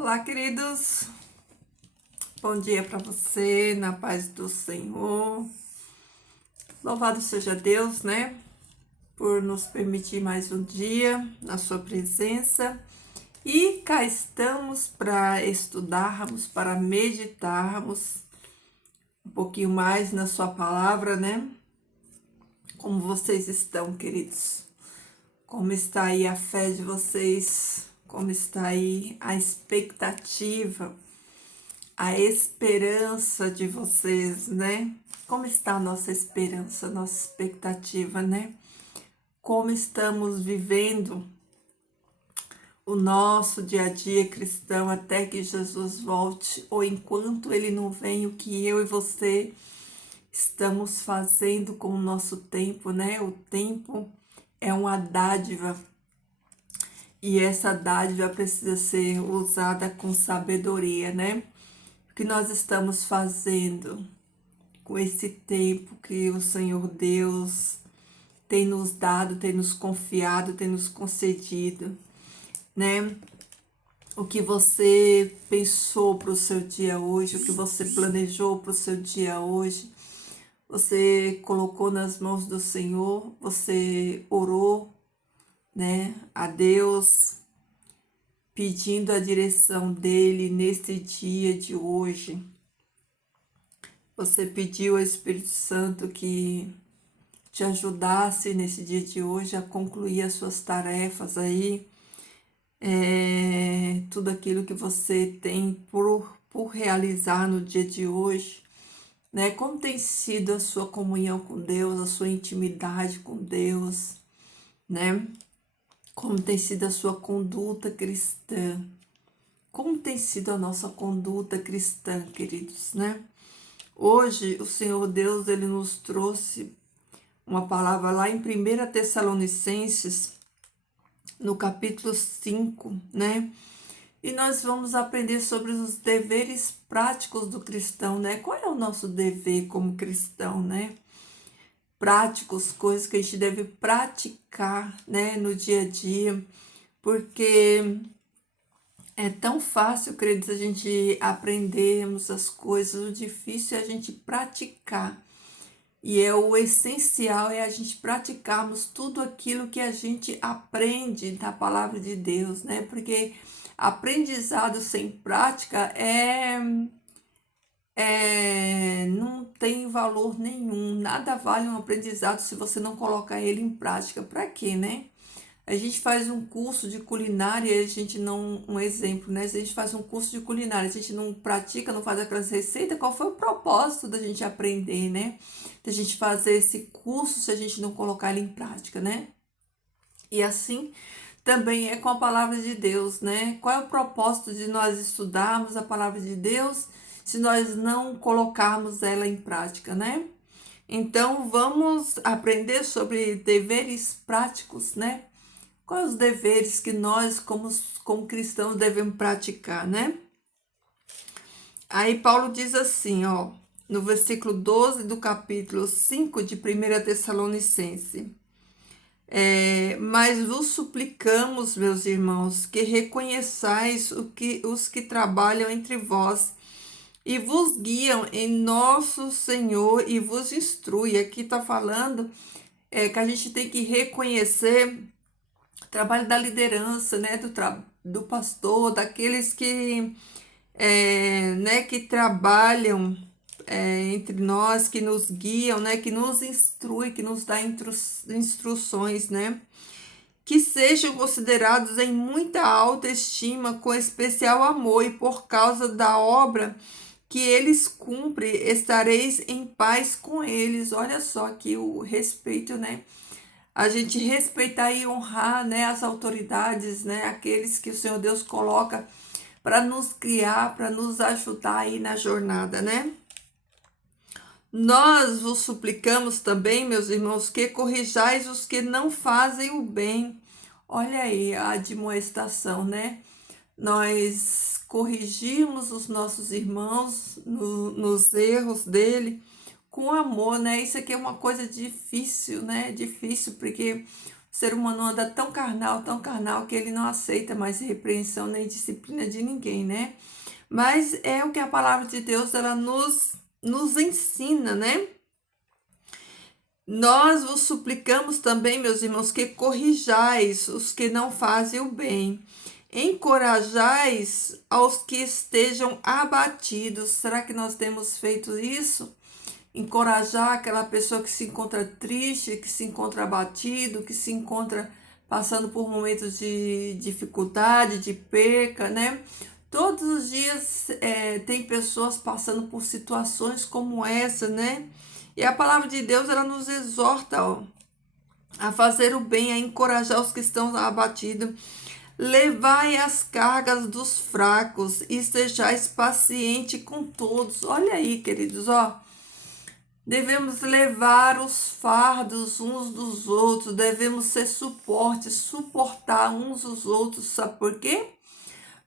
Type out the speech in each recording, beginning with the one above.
Olá, queridos. Bom dia para você, na paz do Senhor. Louvado seja Deus, né? Por nos permitir mais um dia na sua presença. E cá estamos para estudarmos, para meditarmos um pouquinho mais na sua palavra, né? Como vocês estão, queridos? Como está aí a fé de vocês? Como está aí a expectativa? A esperança de vocês, né? Como está a nossa esperança, a nossa expectativa, né? Como estamos vivendo o nosso dia a dia cristão até que Jesus volte, ou enquanto ele não vem, o que eu e você estamos fazendo com o nosso tempo, né? O tempo é uma dádiva e essa dádiva precisa ser usada com sabedoria, né? O que nós estamos fazendo com esse tempo que o Senhor Deus tem nos dado, tem nos confiado, tem nos concedido, né? O que você pensou para o seu dia hoje, o que você planejou para o seu dia hoje, você colocou nas mãos do Senhor, você orou, né, a Deus, pedindo a direção dele nesse dia de hoje. Você pediu ao Espírito Santo que te ajudasse nesse dia de hoje a concluir as suas tarefas aí, tudo aquilo que você tem por realizar no dia de hoje, né? Como tem sido a sua comunhão com Deus, a sua intimidade com Deus, né? Como tem sido a sua conduta cristã, como tem sido a nossa conduta cristã, queridos, né? Hoje o Senhor Deus, ele nos trouxe uma palavra lá em 1 Tessalonicenses, no capítulo 5, né? E nós vamos aprender sobre os deveres práticos do cristão, né? Qual é o nosso dever como cristão, né? Práticos, coisas que a gente deve praticar, né, no dia a dia, porque é tão fácil, queridos, a gente aprendermos as coisas, o difícil é a gente praticar. E o essencial é a gente praticarmos tudo aquilo que a gente aprende da palavra de Deus, né? Porque aprendizado sem prática não tem valor nenhum. Nada vale um aprendizado se você não colocar ele em prática. Para quê, né? A gente faz um curso de culinária e a gente não... Um exemplo, né? Se a gente faz um curso de culinária, a gente não pratica, não faz aquelas receitas, qual foi o propósito da gente aprender, né? Da gente fazer esse curso se a gente não colocar ele em prática, né? E assim também é com a palavra de Deus, né? Qual é o propósito de nós estudarmos a palavra de Deus se nós não colocarmos ela em prática, né? Então, vamos aprender sobre deveres práticos, né? Quais os deveres que nós, como cristãos, devemos praticar, né? Aí Paulo diz assim, ó, no versículo 12 do capítulo 5 de 1 Tessalonicense. Mas vos suplicamos, meus irmãos, que reconheçais os que trabalham entre vós e vos guiam em nosso Senhor e vos instrui. Aqui está falando que a gente tem que reconhecer o trabalho da liderança, né, do pastor, daqueles que, né, que trabalham entre nós, que nos guiam, né, que nos instrui, que nos dá instruções, né, que sejam considerados em muita alta estima, com especial amor, e por causa da obra que eles cumprem, estareis em paz com eles. Olha só aqui o respeito, né? A gente respeitar e honrar, né, as autoridades, né, aqueles que o Senhor Deus coloca para nos criar, para nos ajudar aí na jornada, né? Nós vos suplicamos também, meus irmãos, que corrijais os que não fazem o bem. Olha aí a admoestação, né? Nós corrigimos os nossos irmãos nos erros dele com amor, né? Isso aqui é uma coisa difícil, né? Difícil, porque o ser humano anda tão carnal, que ele não aceita mais repreensão nem disciplina de ninguém, né? Mas é o que a palavra de Deus, ela nos ensina, né? Nós vos suplicamos também, meus irmãos, que corrijais os que não fazem o bem. Encorajais aos que estejam abatidos. Será que nós temos feito isso? Encorajar aquela pessoa que se encontra triste, que se encontra abatido, que se encontra passando por momentos de dificuldade, de perca, né? Todos os dias tem pessoas passando por situações como essa, né? E a palavra de Deus, ela nos exorta, ó, a fazer o bem, a encorajar os que estão abatidos. Levai as cargas dos fracos e estejais paciente com todos. Olha aí, queridos, ó. Devemos levar os fardos uns dos outros, devemos ser suporte, suportar uns os outros. Sabe por quê?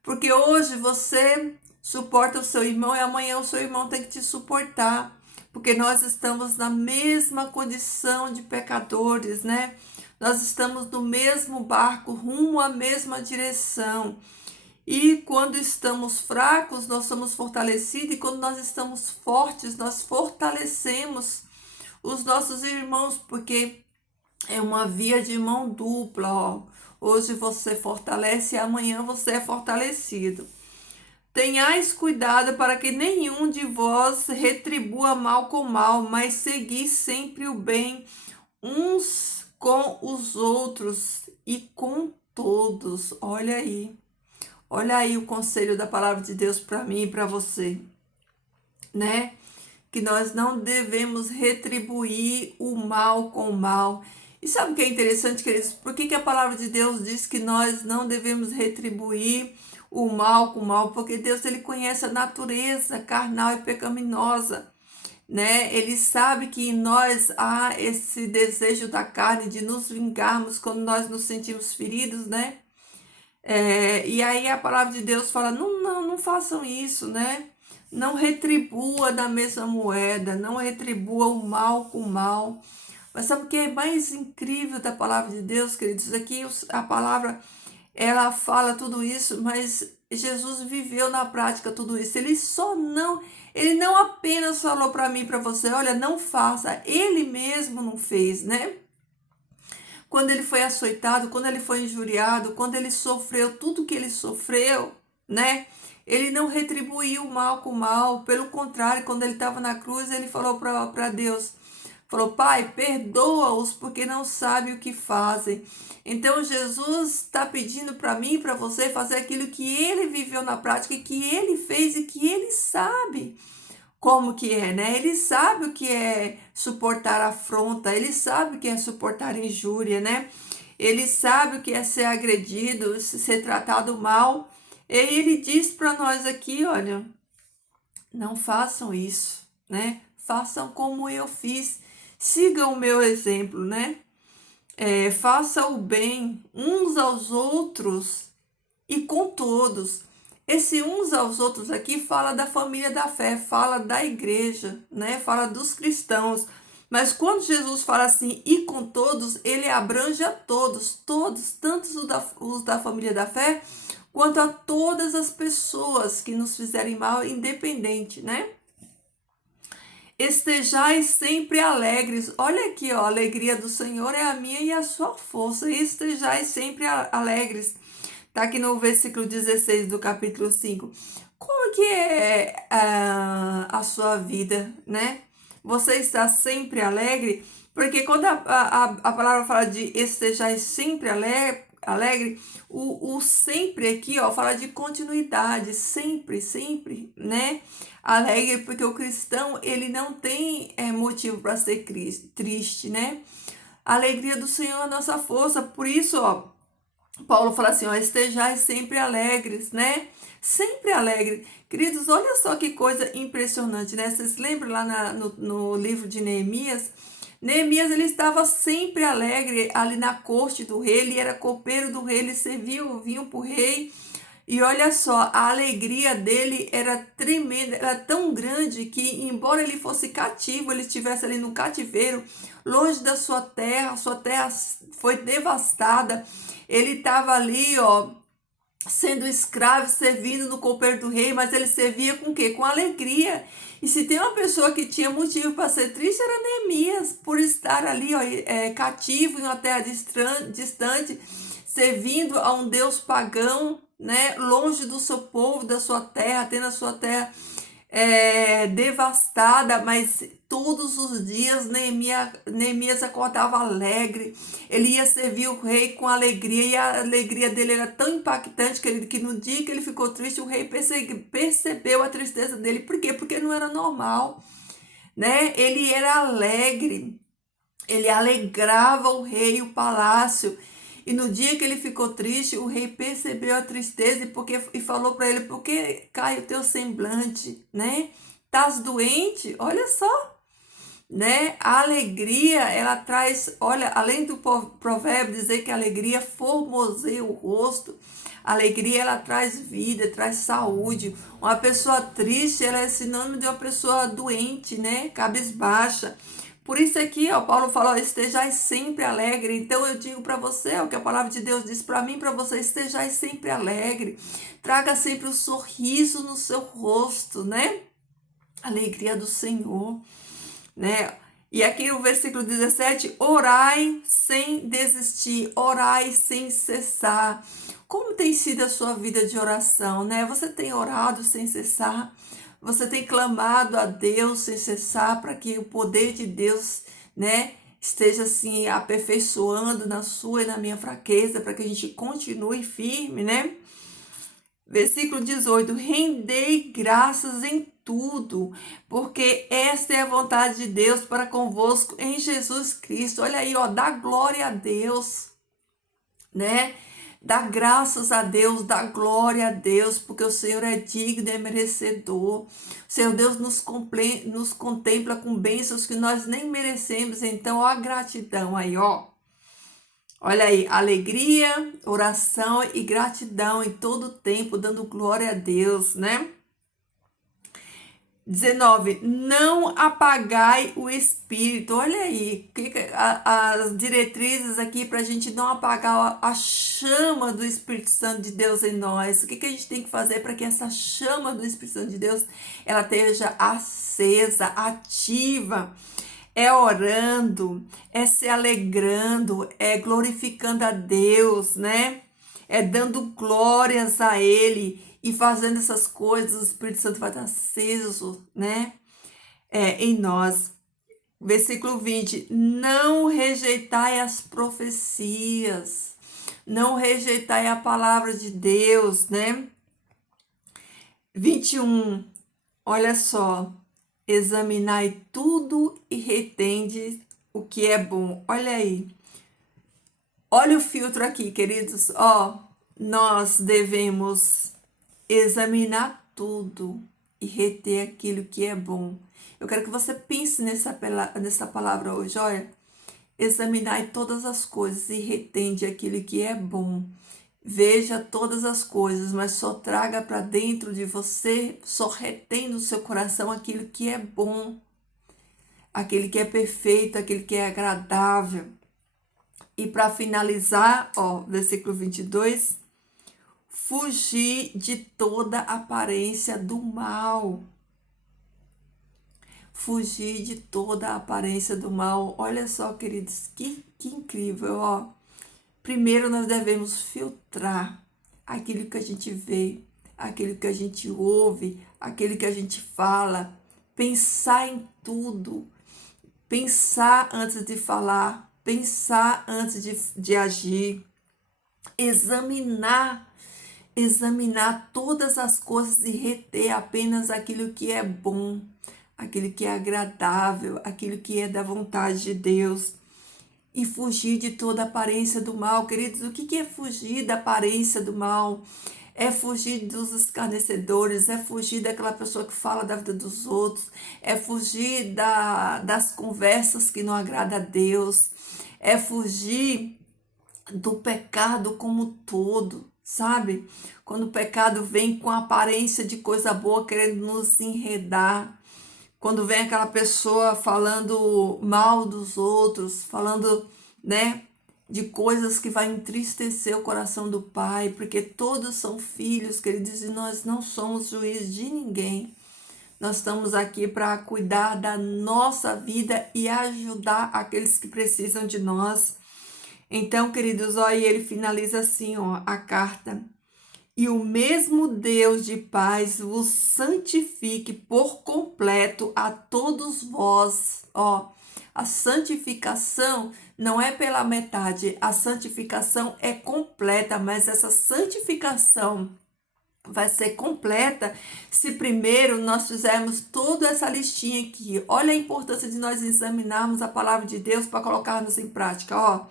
Porque hoje você suporta o seu irmão e amanhã o seu irmão tem que te suportar. Porque nós estamos na mesma condição de pecadores, né? Nós estamos no mesmo barco, rumo à mesma direção. E quando estamos fracos, nós somos fortalecidos, e quando nós estamos fortes, nós fortalecemos os nossos irmãos, porque é uma via de mão dupla, ó. Hoje você fortalece e amanhã você é fortalecido. Tenhais cuidado para que nenhum de vós retribua mal com mal, mas segui sempre o bem uns com os outros e com todos. Olha aí o conselho da palavra de Deus para mim e para você, né? Que nós não devemos retribuir o mal com o mal. E sabe o que é interessante, queridos? Por que a palavra de Deus diz que nós não devemos retribuir o mal com o mal? Porque Deus, ele conhece a natureza carnal e pecaminosa, né? Ele sabe que em nós há esse desejo da carne de nos vingarmos quando nós nos sentimos feridos, né? E aí a palavra de Deus fala, não façam isso, né? Não retribua da mesma moeda, não retribua o mal com o mal. Mas sabe o que é mais incrível da palavra de Deus, queridos? Aqui a palavra, ela fala tudo isso, mas Jesus viveu na prática tudo isso. Ele não apenas falou para mim e para você, olha, não faça. Ele mesmo não fez, né? Quando ele foi açoitado, quando ele foi injuriado, quando ele sofreu tudo que ele sofreu, né? Ele não retribuiu o mal com o mal. Pelo contrário, quando ele estava na cruz, ele falou para Deus, falou, Pai, perdoa-os porque não sabem o que fazem. Então, Jesus está pedindo para mim e para você fazer aquilo que ele viveu na prática, que ele fez e que ele sabe como que é, né? Ele sabe o que é suportar afronta, ele sabe o que é suportar injúria, né? Ele sabe o que é ser agredido, ser tratado mal. E ele diz para nós aqui, olha, não façam isso, né? Façam como eu fiz, sigam o meu exemplo, né? Façam o bem uns aos outros e com todos. Esse uns aos outros aqui fala da família da fé, fala da igreja, né? Fala dos cristãos. Mas quando Jesus fala assim, e com todos, ele abrange a todos, tanto os da família da fé, quanto a todas as pessoas que nos fizerem mal, independente, né? Estejais sempre alegres. Olha aqui, ó, a alegria do Senhor é a minha e a sua força. Estejais sempre alegres. Tá aqui no versículo 16 do capítulo 5. Como que é a sua vida, né? Você está sempre alegre? Porque quando a palavra fala de estejais sempre alegre, o sempre aqui, ó, fala de continuidade, sempre, né? Alegre, porque o cristão, ele não tem motivo para ser triste, né? A alegria do Senhor é a nossa força, por isso, ó, Paulo fala assim, ó, estejais sempre alegres, né? Sempre alegre. Queridos, olha só que coisa impressionante, né? Vocês lembram lá no livro de Neemias? Neemias, ele estava sempre alegre ali na corte do rei, ele era copeiro do rei, ele servia o vinho para o rei. E olha só, a alegria dele era tremenda, era tão grande que, embora ele fosse cativo, ele estivesse ali no cativeiro, longe da sua terra foi devastada. Ele estava ali, ó, sendo escravo, servindo no copeiro do rei, mas ele servia com o quê? Com alegria. E se tem uma pessoa que tinha motivo para ser triste, era Neemias, por estar ali, ó, cativo em uma terra distante, servindo a um Deus pagão, né? Longe do seu povo, da sua terra, tendo a sua terra devastada, mas todos os dias Neemias acordava alegre, ele ia servir o rei com alegria, e a alegria dele era tão impactante que no dia que ele ficou triste, o rei percebeu a tristeza dele. Por quê? Porque não era normal, né? Ele era alegre, ele alegrava o rei e o palácio. E no dia que ele ficou triste, o rei percebeu a tristeza e falou para ele: por que cai o teu semblante, né? Estás doente? Olha só, né? A alegria, ela traz, olha, além do provérbio dizer que a alegria formoseia o rosto, a alegria, ela traz vida, traz saúde. Uma pessoa triste, ela é sinônimo de uma pessoa doente, né? Cabisbaixa. Por isso aqui, ó, Paulo falou: estejais sempre alegre. Então eu digo para você, o que a palavra de Deus diz para mim, para você: estejais sempre alegre. Traga sempre um sorriso no seu rosto, né? Alegria do Senhor, né? E aqui no versículo 17: orai sem desistir, orai sem cessar. Como tem sido a sua vida de oração, né? Você tem orado sem cessar? Você tem clamado a Deus sem cessar para que o poder de Deus, né, esteja assim aperfeiçoando na sua e na minha fraqueza, para que a gente continue firme, né? Versículo 18: rendei graças em tudo, porque esta é a vontade de Deus para convosco em Jesus Cristo. Olha aí, ó, dá glória a Deus, né? Dá graças a Deus, dá glória a Deus, porque o Senhor é digno e é merecedor. O Senhor Deus nos contempla com bênçãos que nós nem merecemos. Então, ó, a gratidão aí, ó. Olha aí, alegria, oração e gratidão em todo tempo, dando glória a Deus, né? 19, não apagai o espírito. Olha aí, as diretrizes aqui para a gente não apagar a chama do Espírito Santo de Deus em nós. O que a gente tem que fazer para que essa chama do Espírito Santo de Deus ela esteja acesa, ativa? É orando, é se alegrando, é glorificando a Deus, né? É dando glórias a Ele e fazendo essas coisas, o Espírito Santo vai estar aceso, né? Em nós. Versículo 20: não rejeitai as profecias, não rejeitai a palavra de Deus, né? 21, olha só. Examinai tudo e retende o que é bom. Olha aí. Olha o filtro aqui, queridos. Ó, nós devemos examinar tudo e reter aquilo que é bom. Eu quero que você pense nessa palavra hoje. Olha, examinai todas as coisas e retende aquilo que é bom. Veja todas as coisas, mas só traga para dentro de você, só retém no seu coração aquilo que é bom, aquele que é perfeito, aquele que é agradável. E para finalizar, ó, versículo 22, fugir de toda aparência do mal. Fugir de toda a aparência do mal. Olha só, queridos, que incrível, ó. Primeiro nós devemos filtrar aquilo que a gente vê, aquilo que a gente ouve, aquilo que a gente fala, pensar em tudo, pensar antes de falar, pensar antes de agir, examinar todas as coisas e reter apenas aquilo que é bom, aquilo que é agradável, aquilo que é da vontade de Deus. E fugir de toda aparência do mal. Queridos, o que é fugir da aparência do mal? É fugir dos escarnecedores, é fugir daquela pessoa que fala da vida dos outros, é fugir das conversas que não agradam a Deus, é fugir do pecado como um todo, sabe? Quando o pecado vem com aparência de coisa boa, querendo nos enredar. Quando vem aquela pessoa falando mal dos outros, falando, né, de coisas que vai entristecer o coração do Pai, porque todos são filhos, queridos, e nós não somos juiz de ninguém. Nós estamos aqui para cuidar da nossa vida e ajudar aqueles que precisam de nós. Então, queridos, ó, e ele finaliza assim, ó, a carta. E o mesmo Deus de paz vos santifique por completo a todos vós. Ó, a santificação não é pela metade, a santificação é completa, mas essa santificação vai ser completa se primeiro nós fizermos toda essa listinha aqui. Olha a importância de nós examinarmos a palavra de Deus para colocarmos em prática, ó.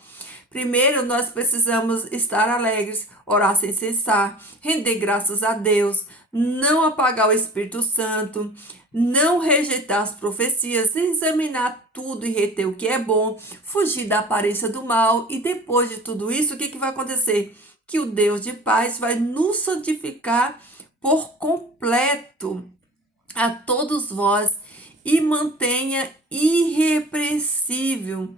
Primeiro, nós precisamos estar alegres, orar sem cessar, render graças a Deus, não apagar o Espírito Santo, não rejeitar as profecias, examinar tudo e reter o que é bom, fugir da aparência do mal. E depois de tudo isso, o que vai acontecer? Que o Deus de paz vai nos santificar por completo a todos vós e mantenha irrepreensível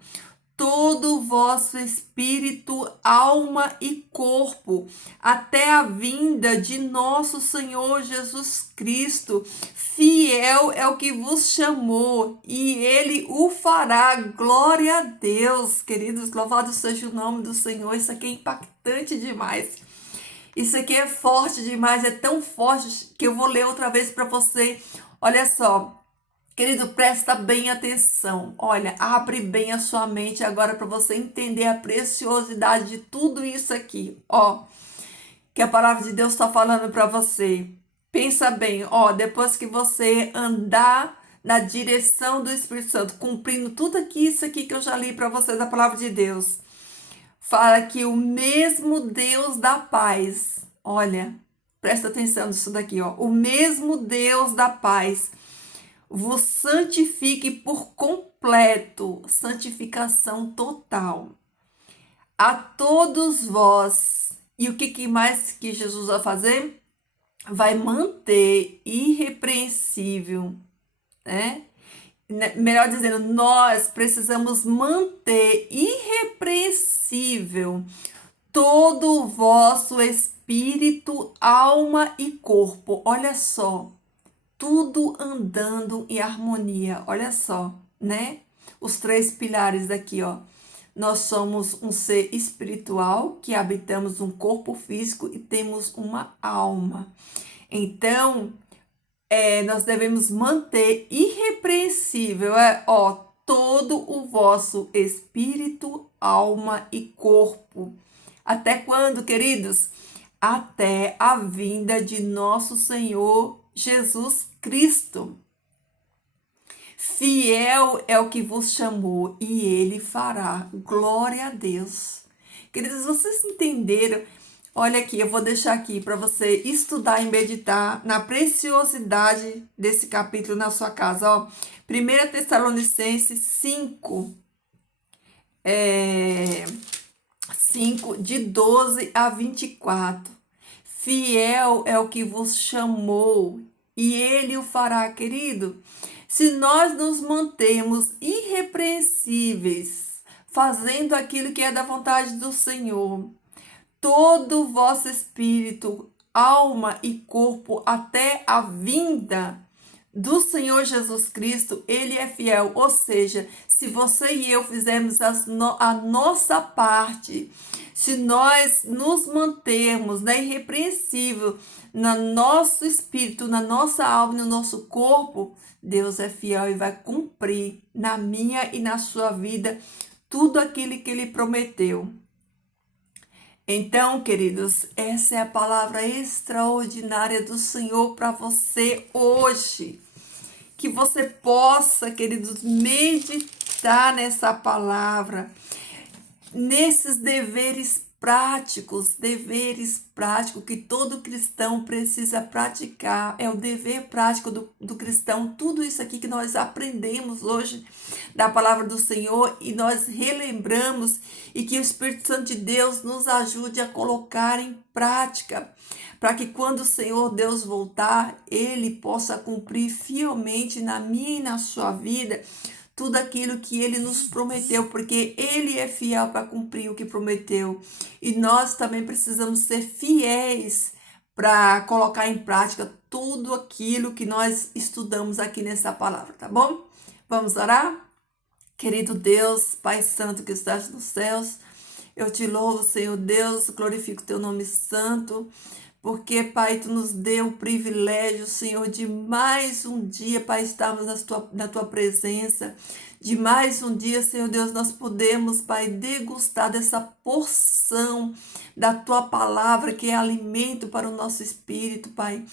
todo o vosso espírito, alma e corpo, até a vinda de nosso Senhor Jesus Cristo. Fiel é o que vos chamou, e ele o fará. Glória a Deus, queridos, louvado seja o nome do Senhor. Isso aqui é impactante demais. Isso aqui é forte demais, é tão forte que eu vou ler outra vez para você. Olha só. Querido, presta bem atenção. Olha, abre bem a sua mente agora para você entender a preciosidade de tudo isso aqui, ó, que a palavra de Deus está falando para você. Pensa bem, ó, depois que você andar na direção do Espírito Santo, cumprindo tudo isso aqui que eu já li para você da palavra de Deus, fala que o mesmo Deus da paz, olha, presta atenção nisso daqui, ó, o mesmo Deus da paz vos santifique por completo, santificação total, a todos vós. E o que mais que Jesus vai fazer? Vai manter irrepreensível, né? Melhor dizendo, nós precisamos manter irrepreensível todo o vosso espírito, alma e corpo. Olha só. Tudo andando em harmonia, olha só, né? Os três pilares daqui, ó. Nós somos um ser espiritual que habitamos um corpo físico e temos uma alma. Então, nós devemos manter irrepreensível, ó, todo o vosso espírito, alma e corpo. Até quando, queridos? Até a vinda de nosso Senhor Jesus Cristo. Fiel é o que vos chamou e ele fará. Glória a Deus. Queridos, vocês entenderam? Olha aqui, eu vou deixar aqui para você estudar e meditar na preciosidade desse capítulo na sua casa. Ó, 1 Tessalonicenses 5, 5, de 12 a 24. Fiel é o que vos chamou e ele o fará, querido. Se nós nos mantermos irrepreensíveis, fazendo aquilo que é da vontade do Senhor, todo o vosso espírito, alma e corpo, até a vinda do Senhor Jesus Cristo, ele é fiel. Ou seja, se você e eu fizermos a nossa parte, se nós nos mantermos, né, irrepreensível no nosso espírito, na nossa alma, no nosso corpo, Deus é fiel e vai cumprir na minha e na sua vida tudo aquilo que ele prometeu. Então, queridos, essa é a palavra extraordinária do Senhor para você hoje. Que você possa, queridos, meditar nessa palavra, nesses deveres práticos, deveres práticos que todo cristão precisa praticar. É o dever prático do cristão. Tudo isso aqui que nós aprendemos hoje da palavra do Senhor e nós relembramos e que o Espírito Santo de Deus nos ajude a colocar em prática, para que quando o Senhor Deus voltar, Ele possa cumprir fielmente na minha e na sua vida tudo aquilo que Ele nos prometeu, porque Ele é fiel para cumprir o que prometeu. E nós também precisamos ser fiéis para colocar em prática tudo aquilo que nós estudamos aqui nessa palavra, tá bom? Vamos orar? Querido Deus, Pai Santo que estás nos céus, eu te louvo, Senhor Deus, glorifico teu nome santo, porque, Pai, tu nos deu o privilégio, Senhor, de mais um dia, Pai, estarmos na tua presença, de mais um dia, Senhor Deus, nós podemos, Pai, degustar dessa porção da tua palavra, que é alimento para o nosso espírito, Pai.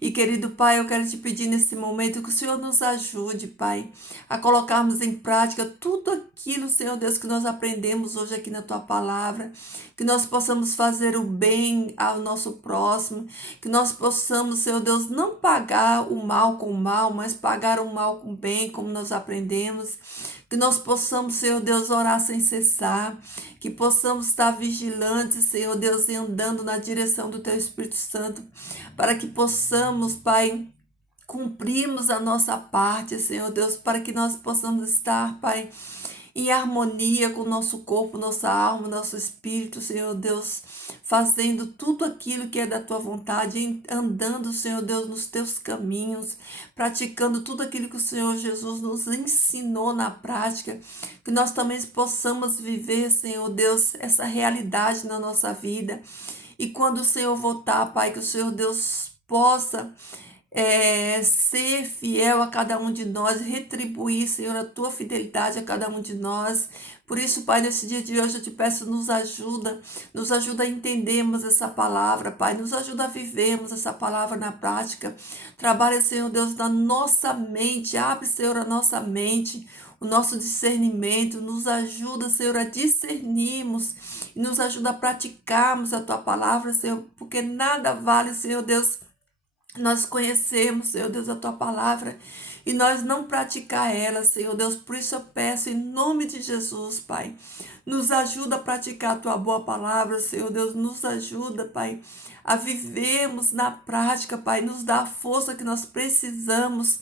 E, querido Pai, eu quero te pedir nesse momento que o Senhor nos ajude, Pai, a colocarmos em prática tudo aquilo, Senhor Deus, que nós aprendemos hoje aqui na tua palavra, que nós possamos fazer o bem ao nosso próximo, que nós possamos, Senhor Deus, não pagar o mal com o mal, mas pagar o mal com o bem, como nós aprendemos, que nós possamos, Senhor Deus, orar sem cessar, que possamos estar vigilantes, Senhor Deus, e andando na direção do Teu Espírito Santo, para que possamos, Pai, cumprirmos a nossa parte, Senhor Deus, para que nós possamos estar, Pai, em harmonia com o nosso corpo, nossa alma, nosso espírito, Senhor Deus, fazendo tudo aquilo que é da tua vontade, andando, Senhor Deus, nos teus caminhos, praticando tudo aquilo que o Senhor Jesus nos ensinou na prática, que nós também possamos viver, Senhor Deus, essa realidade na nossa vida. E quando o Senhor voltar, Pai, que o Senhor Deus possa ser fiel a cada um de nós, retribuir, Senhor, a tua fidelidade a cada um de nós. Por isso, Pai, nesse dia de hoje eu te peço, nos ajuda a entendermos essa palavra, Pai, nos ajuda a vivermos essa palavra na prática. Trabalha, Senhor Deus, na nossa mente, abre, Senhor, a nossa mente, o nosso discernimento, nos ajuda, Senhor, a discernirmos e nos ajuda a praticarmos a tua palavra, Senhor, porque nada vale, Senhor Deus, nós conhecemos, Senhor Deus, a tua palavra e nós não praticar ela, Senhor Deus. Por isso eu peço em nome de Jesus, Pai, nos ajuda a praticar a tua boa palavra, Senhor Deus, nos ajuda, Pai, a vivermos na prática, Pai, nos dá a força que nós precisamos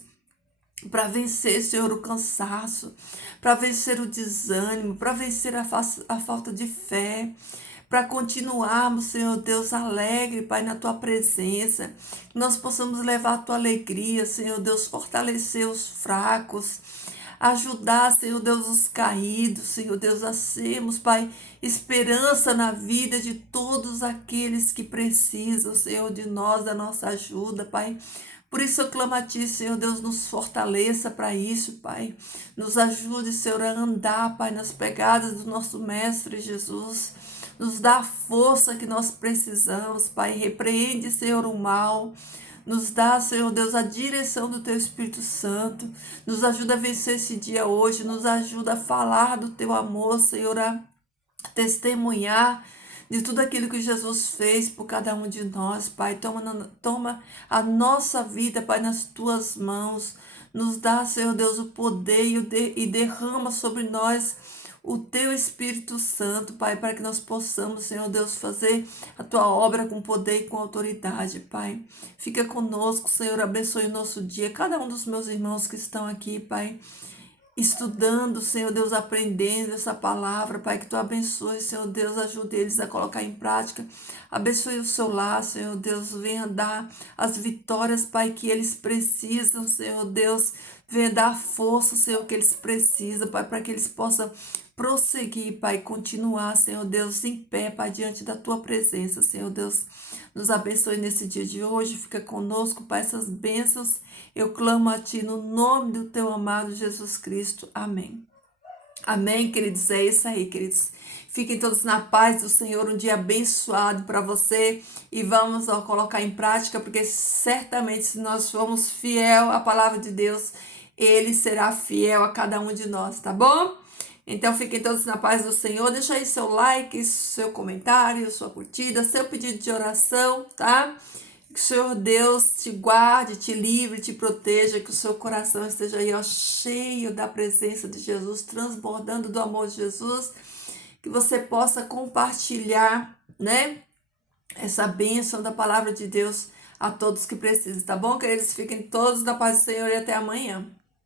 para vencer, Senhor, o cansaço, para vencer o desânimo, para vencer a falta de fé, para continuarmos, Senhor Deus, alegre, Pai, na tua presença, que nós possamos levar a tua alegria, Senhor Deus, fortalecer os fracos, ajudar, Senhor Deus, os caídos, Senhor Deus, a sermos, Pai, esperança na vida de todos aqueles que precisam, Senhor, de nós, da nossa ajuda, Pai. Por isso eu clamo a Ti, Senhor Deus, nos fortaleça para isso, Pai. Nos ajude, Senhor, a andar, Pai, nas pegadas do nosso Mestre Jesus. Nos dá a força que nós precisamos, Pai. Repreende, Senhor, o mal. Nos dá, Senhor Deus, a direção do Teu Espírito Santo. Nos ajuda a vencer esse dia hoje. Nos ajuda a falar do Teu amor, Senhor, a testemunhar de tudo aquilo que Jesus fez por cada um de nós, Pai. Toma a nossa vida, Pai, nas Tuas mãos. Nos dá, Senhor Deus, o poder e derrama sobre nós o Teu Espírito Santo, Pai, para que nós possamos, Senhor Deus, fazer a Tua obra com poder e com autoridade, Pai. Fica conosco, Senhor, abençoe o nosso dia, cada um dos meus irmãos que estão aqui, Pai, estudando, Senhor Deus, aprendendo essa palavra, Pai, que Tu abençoe, Senhor Deus, ajude eles a colocar em prática, abençoe o seu lar, Senhor Deus, venha dar as vitórias, Pai, que eles precisam, Senhor Deus, venha dar força, Senhor, que eles precisam, Pai, para que eles possam prosseguir, Pai, continuar, Senhor Deus, em pé, Pai, diante da Tua presença, Senhor Deus, nos abençoe nesse dia de hoje, fica conosco, Pai, essas bênçãos, eu clamo a Ti no nome do Teu amado Jesus Cristo, amém. Amém, queridos, é isso aí, queridos, fiquem todos na paz do Senhor, um dia abençoado para você, e vamos colocar em prática, porque certamente se nós formos fiel à palavra de Deus, Ele será fiel a cada um de nós, tá bom? Então fiquem todos na paz do Senhor. Deixa aí seu like, seu comentário, sua curtida, seu pedido de oração, tá? Que o Senhor Deus te guarde, te livre, te proteja, que o seu coração esteja aí, ó, cheio da presença de Jesus, transbordando do amor de Jesus, que você possa compartilhar, né, essa bênção da palavra de Deus a todos que precisam, tá bom, queridos? Fiquem todos na paz do Senhor e até amanhã.